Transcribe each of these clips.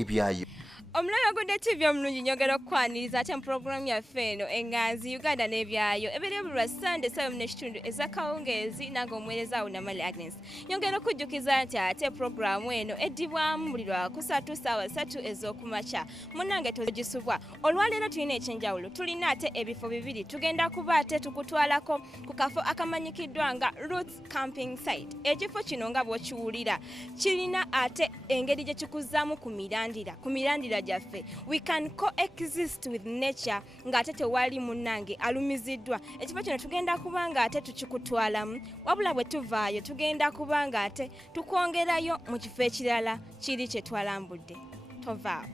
Nebyaayo. Omulala gudde TV omulungi nyogera okukwaniriza ate mu pulogulaamu yaffe eno enganzi Uganda Nebyaayo ebeera buli lwa Sunday 7:30 ez'akawungeezi nange omuweereza awo Namali Agnes. Nyongera okujjukiza nti ate pulogulaamu eno eddibwamu buli lwa kusatu ssaawa 3 ez'okumakya. Munnange togisubwa. Olwaleero tulina ekyenjawulo. Tulina ate ebifo bibiri. Tugenda kuba ate tukutwalako ku kafo akamanyikiddwa nga Roots Camping Site. Ekifo kino nga bw'okiwulira kirina ate engeri gye kikuzzaamu ku mirandira jaffe. We can coexist with nature nga ate tewali munnange alumiziddwa. Ekifo kino tugenda kuba nga ate tukikutwalamu wabula bwe tuvaayo tugenda kuba nga ate tukwongerayo mu kifo ekirala kiri kye twalambudde. Tovaawo.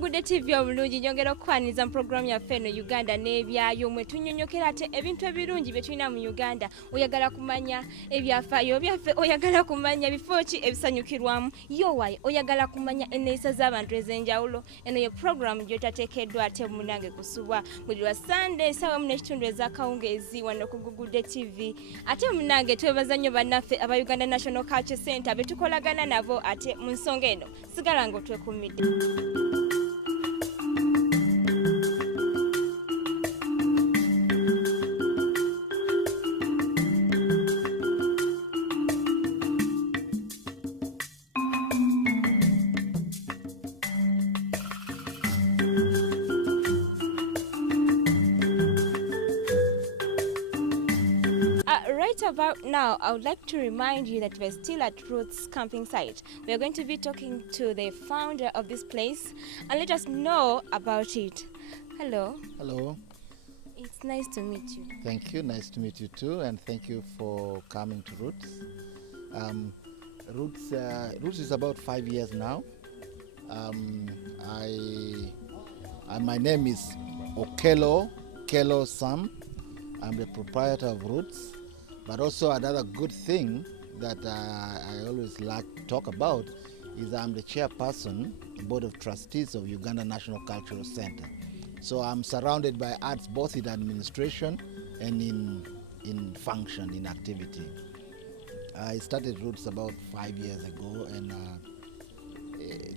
Good TV obulungi nyongera okukwaniriza mu pulogulaamu yaffe eno Uganda Nebyaayo mwe tunnyonnyokera ate ebintu ebirungi bye tulina mu Uganda. Oyagala kumanya ebyafaayo byaffe, oyagala kumanya bifo ki ebisanyukirwamu, yowaye oyagala kumanya enneeyisa z'abantu ez'enjawulo. Eno ye pulogulaamu gy'otateekeddwa ate munnange kusubwa buli lwa Sunday 7:30 ez'akawungeezi wano ku Good TV. Ate munnange twebaza nnyo bannaffe aba Uganda National Culture Center be tukolagana nabo ate mu nsonga eno sigala ng'otwekumidde. Right about now, I would like to remind you that we're still at Roots Camping Site. We're going to be talking to the founder of this place and let us know about it. Hello. Hello. It's nice to meet you. Thank you. Nice to meet you too, and thank you for coming to Roots. Roots is about 5 years now. My name is Kelo Sam. I'm the proprietor of Roots. But also another good thing that I always like to talk about is I'm the chairperson, board of trustees of Uganda National Cultural Center. So I'm surrounded by arts both in administration and in function, in activity. I started Roots about 5 years ago, and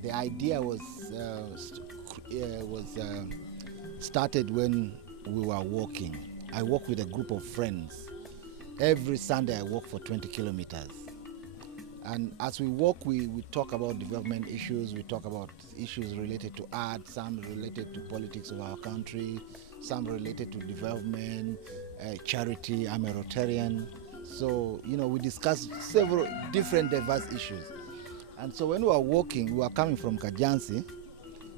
the idea was started when we were walking. I walk with a group of friends. Every Sunday I walk for 20 kilometers. And as we walk, we talk about development issues, we talk about issues related to art, some related to politics of our country, some related to development, charity. I'm a Rotarian. So, we discuss several different diverse issues. And so when we were walking, we were coming from Kajansi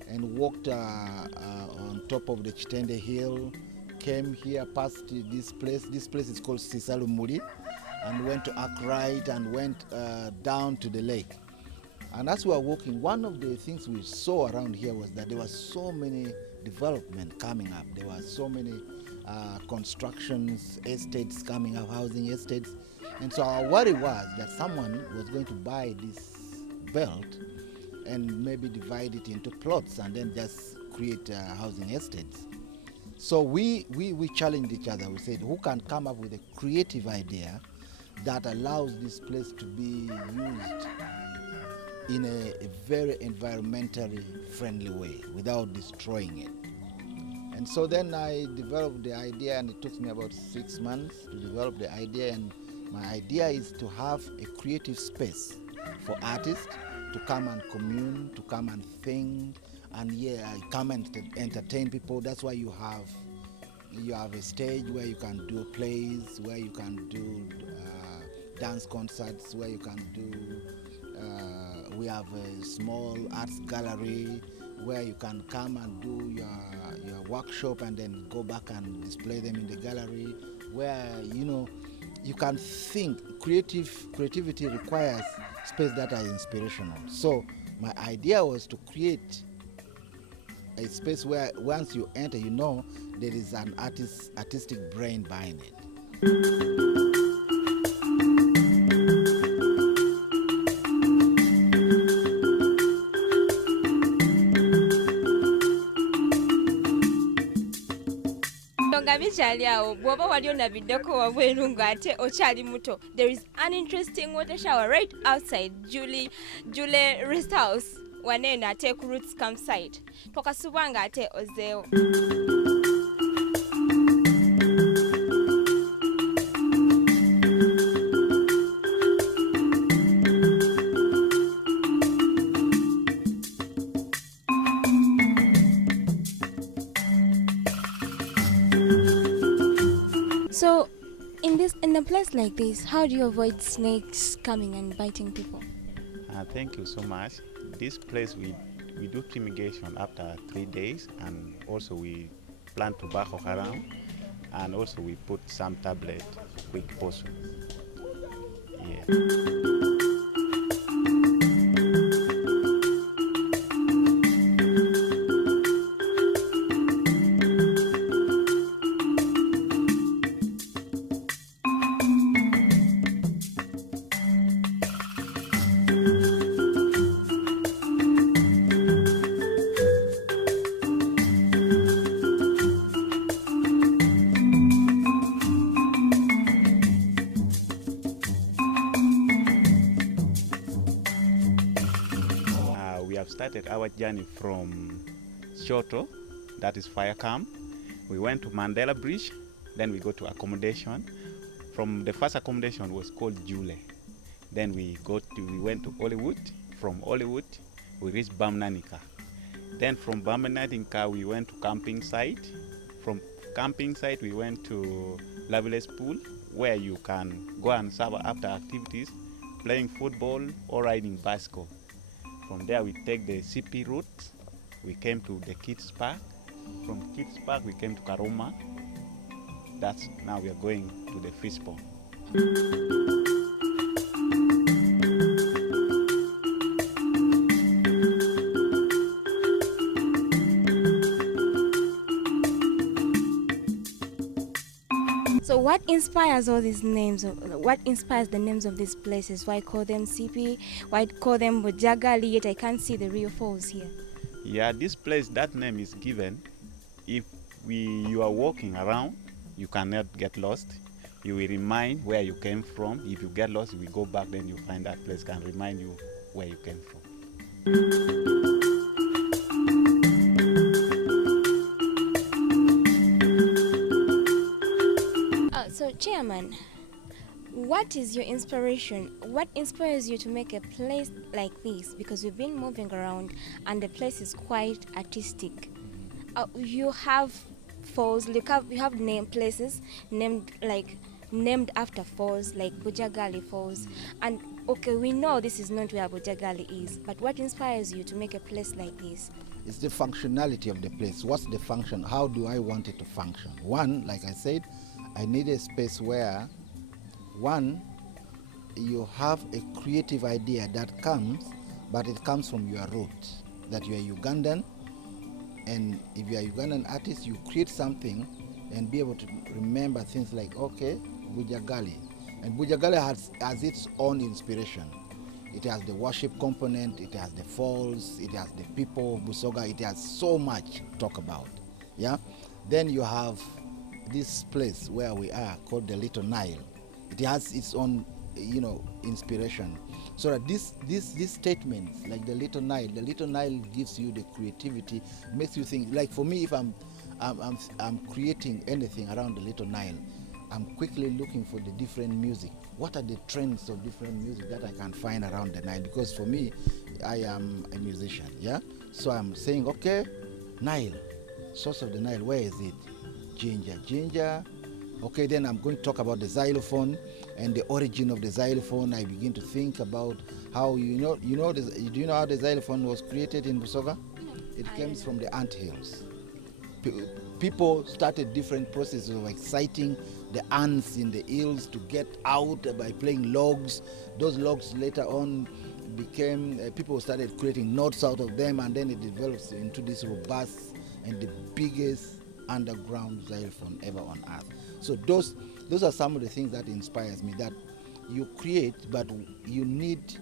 and walked on top of the Chitende Hill, came here past this place. This place is called Sisalumuli, and went to Arkwright and went down to the lake. And as we were walking, one of the things we saw around here was that there was so many development coming up. There were so many constructions, estates coming up, housing estates. And so our worry was that someone was going to buy this belt and maybe divide it into plots and then just create housing estates. So we challenged each other. We said, who can come up with a creative idea that allows this place to be used in a very environmentally friendly way without destroying it? And so then I developed the idea, and it took me about 6 months to develop the idea. And my idea is to have a creative space for artists to come and commune, to come and think, and come and entertain people. That's why you have a stage where you can do plays, where you can do dance concerts, where you can do. We have a small arts gallery where you can come and do your workshop and then go back and display them in the gallery. Where you can think. Creativity requires space that are inspirational. So my idea was to create a space where once you enter, there is an artistic brain behind it. nga bikyali awo bw'oba wali onabiddeko wabweru ng'ate okyali muto, there is an interesting water shower right outside Jule Rest House waneeno ate ku Roots campsite tokasubwa ng'ate ozeewo. So, in a place like this, how do you avoid snakes coming and biting people? Thank you so much. This place we do fumigation after 3 days, and also we plant tobacco around, and also we put some tablet quick poison. Yeah. We have started our journey from Shoto, that is fire camp. We went to Mandela Bridge, then we go to accommodation. From the first accommodation was called Jule. Then we went to Hollywood. From Hollywood, we reached Bamnanika. Then from Bamnanika, we went to camping site. From camping site, we went to Loveless Pool, where you can go and serve after activities, playing football or riding bicycle. From there, we take the CP route. We came to the Kids Park. From Kids Park, we came to Karoma. Now we are going to the fish pond. So what inspires all these names? What inspires the names of these places? Why call them CP? Why call them Bujagali? Yet I can't see the real falls here. Yeah, this place, that name is given. If you are walking around, you cannot get lost. You will remind where you came from. If you get lost, we go back, then you find that place can remind you where you came from. So Chairman, what is your inspiration? What inspires you to make a place like this? Because we've been moving around and the place is quite artistic. You have falls, you have named places named after falls, like Bujagali Falls. And okay, we know this is not where Bujagali is, but what inspires you to make a place like this? It's the functionality of the place. What's the function? How do I want it to function? One, like I said, I need a space where, one, you have a creative idea that comes, but it comes from your roots, that you are Ugandan, and if you are Ugandan artist, you create something and be able to remember things like, okay, Bujagali. And Bujagali has its own inspiration. It has the worship component, it has the falls, it has the people of Busoga, it has so much to talk about. Yeah? Then you have this place where we are called the Little Nile. It has its own, inspiration. So that these statements, like the Little Nile gives you the creativity, makes you think. Like for me, if I'm creating anything around the Little Nile, I'm quickly looking for the different music. What are the trends of different music that I can find around the Nile? Because for me, I am a musician, yeah? So I'm saying, okay, Nile, source of the Nile, where is it? Ginger. Okay, then I'm going to talk about the xylophone and the origin of the xylophone. I begin to think about how, do you know how the xylophone was created in Busoga? It comes from the ant hills. People started different processes of exciting the ants in the hills to get out by playing logs. Those logs later on became, people started creating knots out of them, and then it develops into this robust and the biggest underground xylophone ever on earth. So those are some of the things that inspires me, that you create, but you need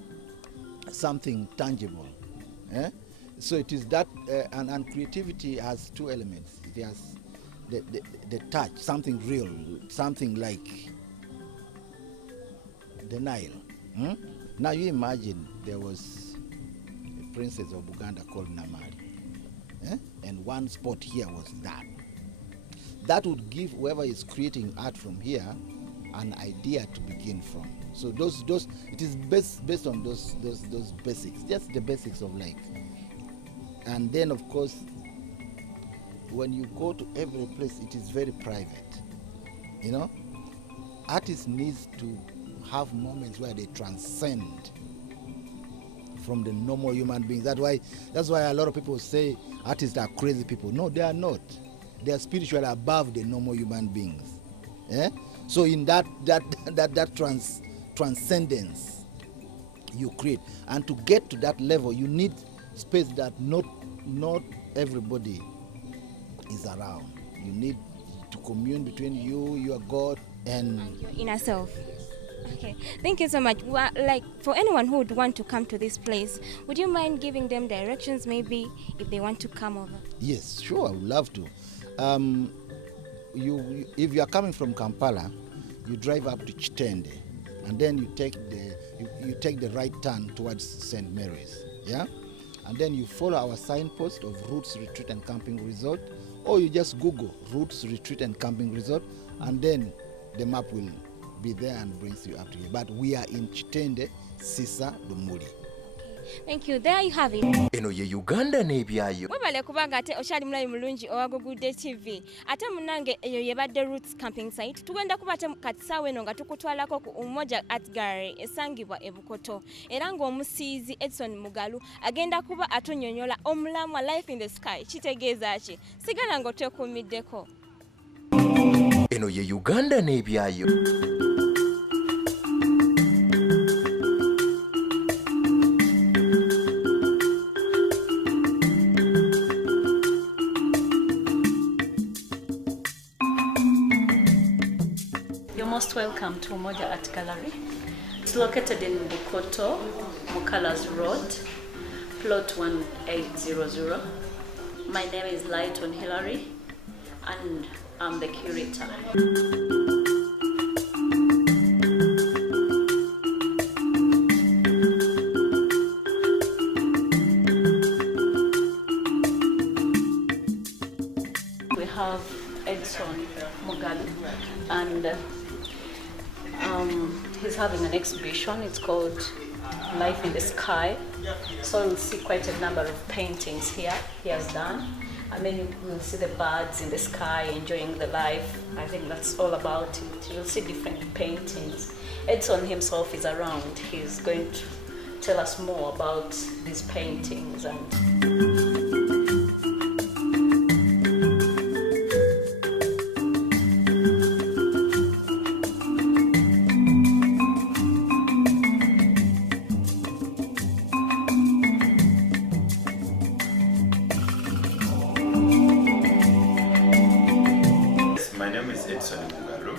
something tangible. So it is that, and creativity has two elements. It has the touch, something real, something like the Nile. Now you imagine there was a princess of Uganda called Namali, and one spot here was that. That would give whoever is creating art from here an idea to begin from. So those it is based on those basics, just the basics of life. And then of course, when you go to every place, it is very private. You know, artists needs to have moments where they transcend from the normal human beings. That's why a lot of people say artists are crazy people. No, they are not. They are spiritually above the normal human beings. So in that transcendence you create, and to get to that level, you need space that not everybody is around. You need to commune between you, your God, and your inner self. Okay, thank you so much. Well, like, for anyone who would want to come to this place, would you mind giving them directions, maybe, if they want to come over? Yes, sure, I would love to. If you are coming from Kampala, you drive up to Chitende, and then you take the right turn towards St. Mary's, yeah? And then you follow our signpost of Roots Retreat and Camping Resort, or you just Google Roots Retreat and Camping Resort, and then the map will be there and brings you up to here. But we are in Chitende, Sisa, Dumuli. Thank you. There you have it. Eno ye Uganda Nebyaayo. Wabale kubanga ate okyali mulayi mulungi owagugudde TV. Ate munange eyo yebadde Roots Camping Site. Tugenda kuba ate katisaawe eno nga tukutwalako ku UMOJA Art Gallery esangibwa e Bukoto. Era ng'omusiizi Edson Mugalu agenda kuba atunnyonnyola omulamwa Life in the Sky. Kitegeeza ki? Sigala ng'otwekuumiddeko. Eno ye Uganda Nebyaayo. You're most welcome to UMOJA Art Gallery. It's located in Bukoto, Mukalas Road, plot 1800. My name is Lighton Hillary, and I'm the curator. We have Edson Mugalu, and he's having an exhibition. It's called Life in the Sky. So you'll see quite a number of paintings here he has done. And then you'll see the birds in the sky enjoying the life. I think that's all about it. You'll see different paintings. Edson himself is around. He's going to tell us more about these paintings. My name is Edson Mugalu.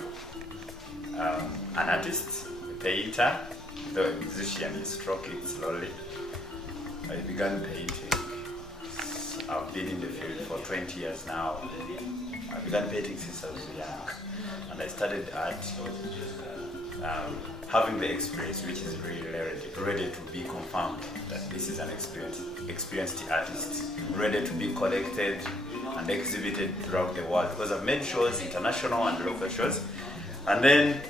An artist, a painter, though a musician. He struck it slowly. I began painting. I've been in the field for 20 years now. I began painting since I was young, and I started art having the experience, which is really ready to be confirmed that this is an experienced artist, ready to be collected and exhibited throughout the world, because I've made shows, international and local shows. And then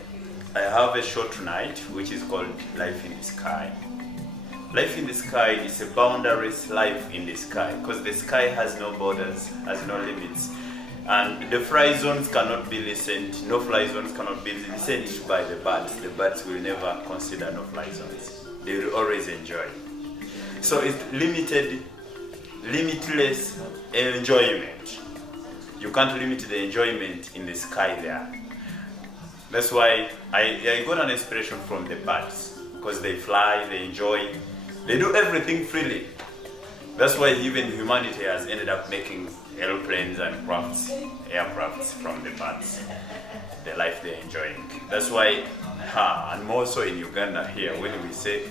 I have a show tonight which is called Life in the Sky. Life in the Sky is a boundaryless life in the sky, because the sky has no borders, has no limits. And the fly zones cannot be listened, no fly zones cannot be listened to by the birds. The birds will never consider no fly zones. They will always enjoy. So it's limitless enjoyment. You can't limit the enjoyment in the sky there. That's why I got an inspiration from the birds, because they fly, they enjoy, they do everything freely. That's why even humanity has ended up making airplanes and aircrafts from the birds, the life they're enjoying. That's why, and more so in Uganda here, when we say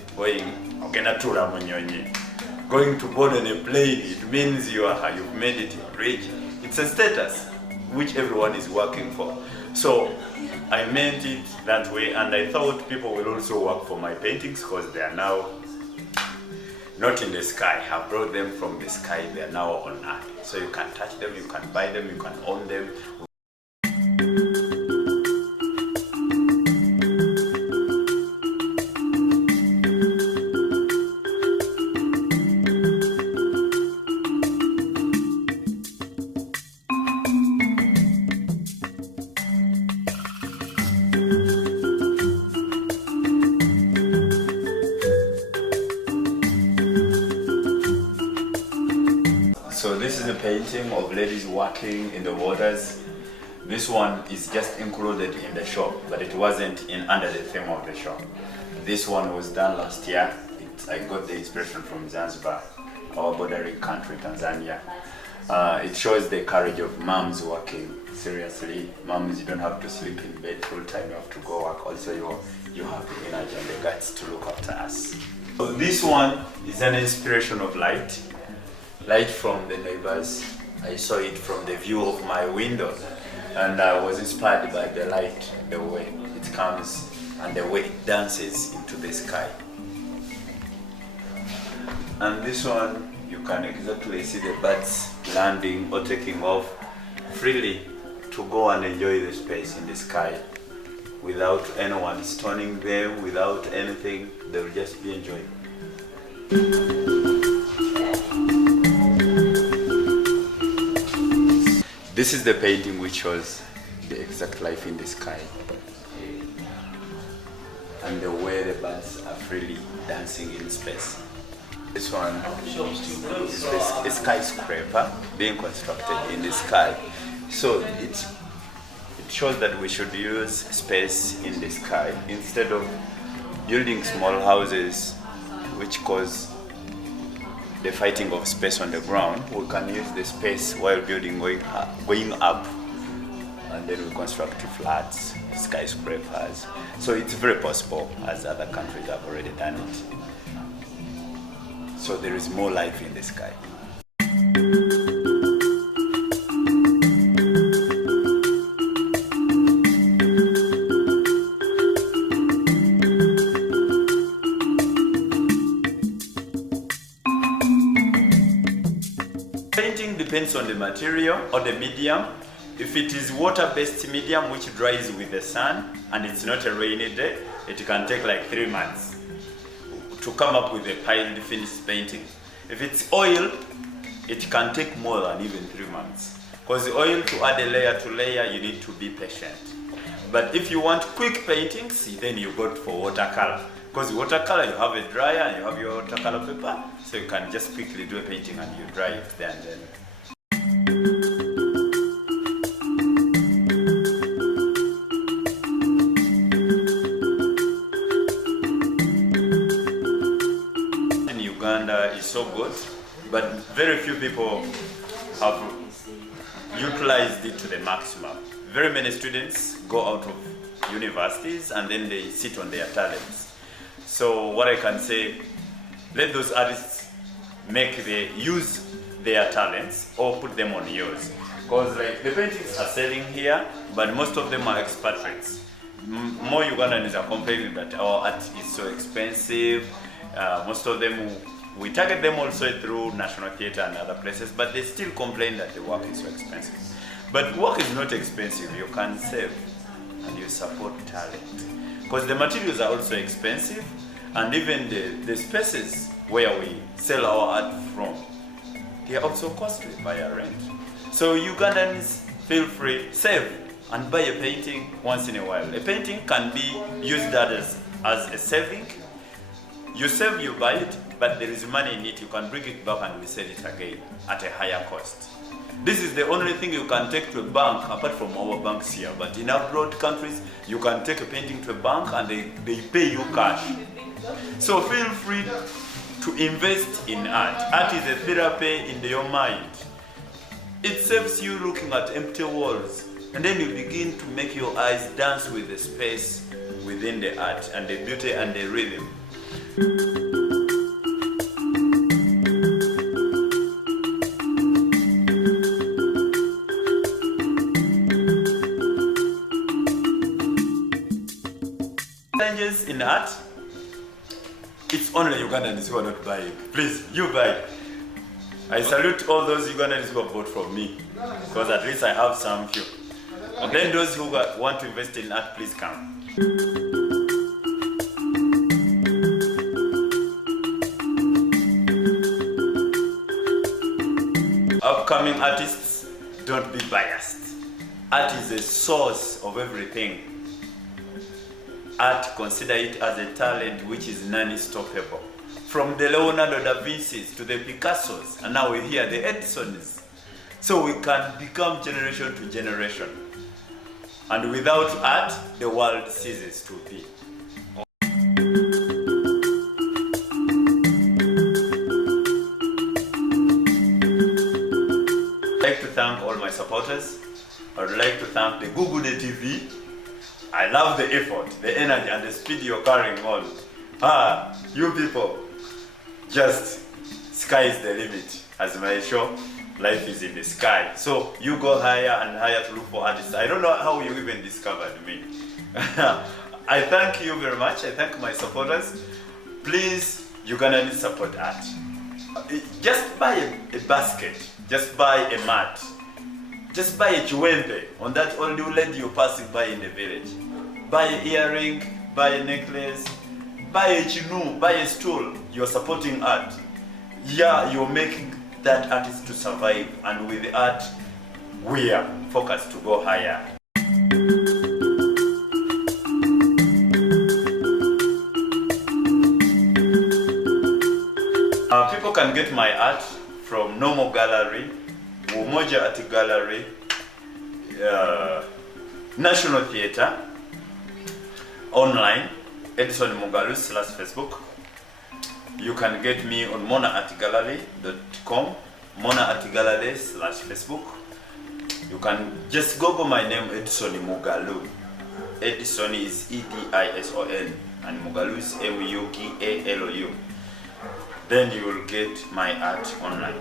going to board on a plane, it means you've made it rich. It's a status. which everyone is working for. So I meant it that way, and I thought people will also work for my paintings because they are now not in the sky. I brought them from the sky, they are now on earth. So you can touch them, you can buy them, you can own them. So this is a painting of ladies working in the waters. This one is just included in the shop, but it wasn't under the theme of the shop. This one was done last year. I got the inspiration from Zanzibar, our bordering country, Tanzania. It shows the courage of moms working. Seriously, moms, you don't have to sleep in bed full time, you have to go work. Also, you have the energy and the guts to look after us. So this one is an inspiration of light. Light from the neighbors. I saw it from the view of my window, and I was inspired by the light, the way it comes and the way it dances into the sky. And this one, you can exactly see the birds landing or taking off freely to go and enjoy the space in the sky without anyone stoning them, without anything. They will just be enjoying. This is the painting which shows the exact life in the sky and the way the birds are freely dancing in space. This one is a skyscraper being constructed in the sky. So it shows that we should use space in the sky instead of building small houses which cause the fighting of space on the ground. We can use the space while building going up, and then we construct flats, skyscrapers. So it's very possible, as other countries have already done it. So there is more life in the sky. Painting depends on the material or the medium. If it is water-based medium which dries with the sun and it's not a rainy day, it can take like 3 months to come up with a piled finished painting. If it's oil, it can take more than even 3 months. Because the oil, to add a layer to layer, you need to be patient. But if you want quick paintings, then you go for watercolor. Because watercolor, you have a dryer and you have your watercolor paper, so you can just quickly do a painting and you dry it there and then. In Uganda is so good, but very few people have utilized it to the maximum. Very many students go out of universities and then they sit on their talents. So what I can say, let those artists use their talents or put them on yours. Because like the paintings are selling here, but most of them are expatriates. More Ugandans are complaining that our art is so expensive. Most of them, we target them also through National Theatre and other places, but they still complain that the work is so expensive. But work is not expensive. You can save and you support talent. Because the materials are also expensive, and even the spaces where we sell our art from, they are also costly via rent. So Ugandans, feel free, save and buy a painting once in a while. A painting can be used as a saving. You save, you buy it, but there is money in it. You can bring it back and resell it again at a higher cost. This is the only thing you can take to a bank, apart from our banks here. But in abroad countries, you can take a painting to a bank and they pay you cash. So feel free to invest in art. Art is a therapy in your mind. It saves you looking at empty walls, and then you begin to make your eyes dance with the space within the art and the beauty and the rhythm. challenges in art, it's only Ugandans who are not buying. Please, you buy. I salute all those Ugandans who have bought from me, because at least I have some few. And then those who want to invest in art, please come. Upcoming artists, don't be biased. Art is the source of everything. Art, consider it as a talent which is non-stoppable. From the Leonardo da Vinci's to the Picasso's, and now we hear the Edison's. So we can become generation to generation. And without art, the world ceases to be. I'd like to thank all my supporters. I would like to thank the Google Day TV. I love the effort, the energy, and the speed you're carrying on. You people, just sky is the limit. As my show, life is in the sky. So you go higher and higher to look for artists. I don't know how you even discovered me. I thank you very much. I thank my supporters. Please, Ugandans support art. Just buy a basket. Just buy a mat. Just buy a chiwempe on that old lady you're passing by in the village. Buy an earring, buy a necklace, buy a chinu, buy a stool. You're supporting art. Yeah, you're making that artist to survive, and with the art, we are focused to go higher. People can get my art from Normal Gallery, UMOJA Art Gallery, National Theatre, online, Edison Mugalu /Facebook. You can get me on monaartgallery.com, monaartgallery /Facebook. You can just Google my name, Edison Mugalu. Edison is Edison, and Mugalu is Mugalou. Then you will get my art online.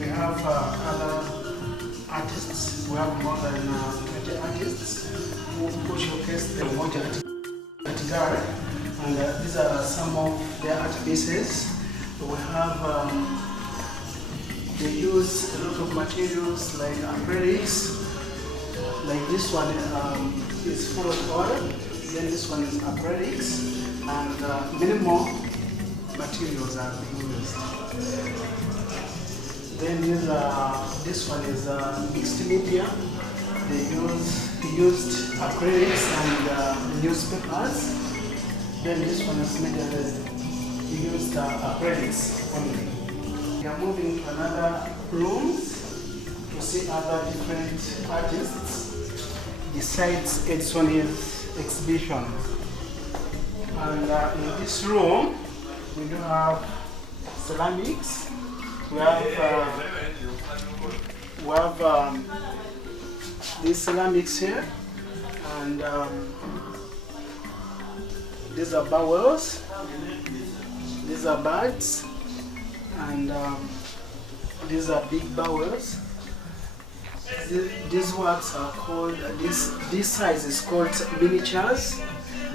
We have other artists. We have more than 20 artists who showcase the UMOJA Art Gallery, and these are some of their art pieces. We have they use a lot of materials like acrylics. Like this one is full of oil. Then this one is acrylics, and many more materials are being used. Then this one is mixed media. They used acrylics and newspapers. Then this one is made they used acrylics only. We are moving to another room to see other different artists besides Edson's exhibition. And in this room, we do have ceramics. We have these ceramics here, and these are bowls, these are bags, and these are big bowls. These works are called, this size is called miniatures.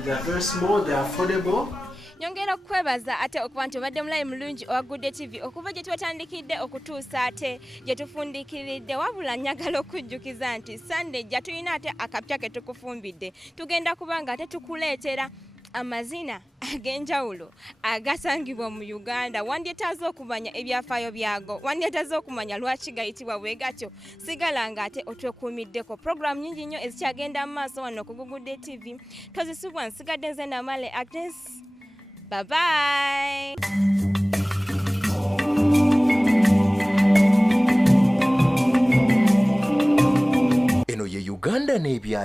They are very small, they are affordable. Nyongera kwebaza ate okuba nti obadde mulayi mulungi owa Good Day TV okuva gye twatandikidde okutuusa ate gye tufundikiridde, wabula njagala okujjukiza nti Sunday gye tulina ate akapya ke tukufumbidde tugenda kubanga ate tukuleetera amazina ag'enjawulo agasangibwa mu Uganda wandyetaaze okumanya ebyafaayo byago, wandyetaaze okumanya lwaki gayitibwa bwe gatyo. Sigala ng'ate otwekuumiddeko. Puroguramu nyingi nnyo ezikyagenda mu maaso wano ku Google TV. Tozisubwa nsigadde nze Namale Agnes. Bye bye. Eno ye Uganda Nebyaayo.